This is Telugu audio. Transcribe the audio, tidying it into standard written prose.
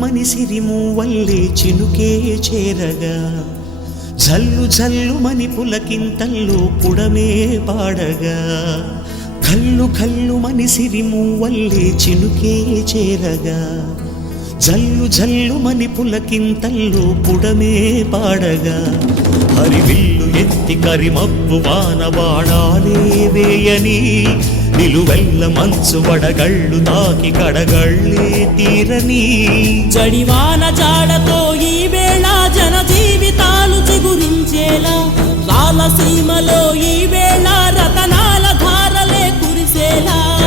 జల్లుమని సిరిమూవల్లే చినుకే చేరగా జల్లు జల్లుమని పులకింతల్లో పుడమే పాడగా కల్లు కల్లుమని సిరిమూవల్లే చినుకే చేరగా జల్లు జల్లుమని పులకింతల్లో పుడమే పాడగా హరివిల్లు ఎత్తి కరిమబ్బు వానబాణాలే వేయని నిలువెల్ల మంచు వడగళ్ళు తాకి కడగళ్ళే తీరని జడివాన జాడతో ఈ వేళ జన జీవితాలు చిగురించేలా రాలసీమలో ఈ